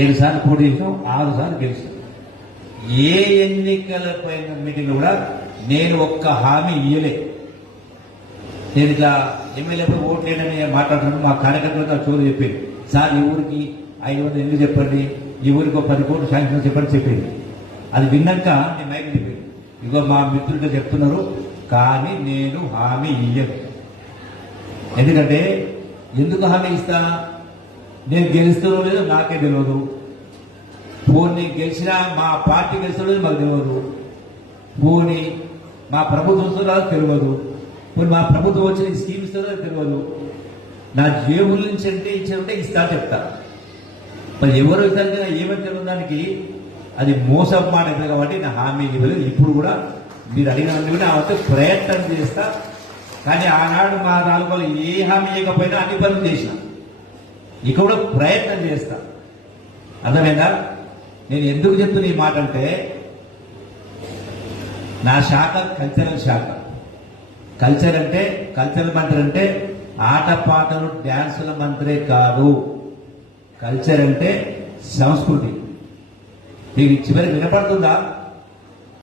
ఏడు సార్లు పోటీ చేసాం ఆరు సార్లు గెలిచాం ఏ ఎన్నికల పైన మీటింగ్ కూడా నేను ఒక్క హామీ ఇయ్యలే నేను ఇట్లా ఎమ్మెల్యే ఓటు లేనని మాట్లాడుతున్నాను మా కార్యకర్తలతో చోరు చెప్పింది సార్ ఈ ఊరికి ఐదు వందలు ఇల్లు చెప్పండి ఈ ఊరికి ఒక పది కోట్లు శాంక్షన్ చెప్పండి చెప్పింది అది విన్నాక నేను మైక్ చెప్పింది ఇగో మా మిత్రులతో చెప్తున్నారు కానీ నేను హామీ ఇయ్యను ఎందుకంటే ఎందుకు హామీ ఇస్తా నేను గెలుస్తానో లేదో నాకే తెలియదు పోనీ గెలిచినా మా పార్టీ గెలిచడం మాకు తెలియదు పోనీ మా ప్రభుత్వం వస్తుందో తెలియదు పోనీ మా ప్రభుత్వం వచ్చిన స్కీమ్ ఇస్తుందో తెలియదు నా జేబుల నుంచి అంటే ఇచ్చారంటే ఇస్తా చెప్తా మరి ఎవరో ఇస్తారంటే ఏమని తెలియదు దానికి అది మోసం మాట కాబట్టి నా హామీ ఇవ్వలేదు ఇప్పుడు కూడా మీరు అడిగిన కూడా ప్రయత్నం చేస్తా కానీ ఆనాడు మా నాలుగు ఏ హామీ ఇవ్వకపోయినా అన్ని పనులు చేసినా ఇక కూడా ప్రయత్నం చేస్తా అర్థమైందా నేను ఎందుకు చెప్తున్న ఈ మాట అంటే నా శాఖ కల్చరల్ శాఖ కల్చర్ అంటే కల్చరల్ మంత్రి అంటే ఆట పాటలు డ్యాన్సుల మంత్రే కాదు కల్చర్ అంటే సంస్కృతి మీకు చివరికి వినపడుతుందా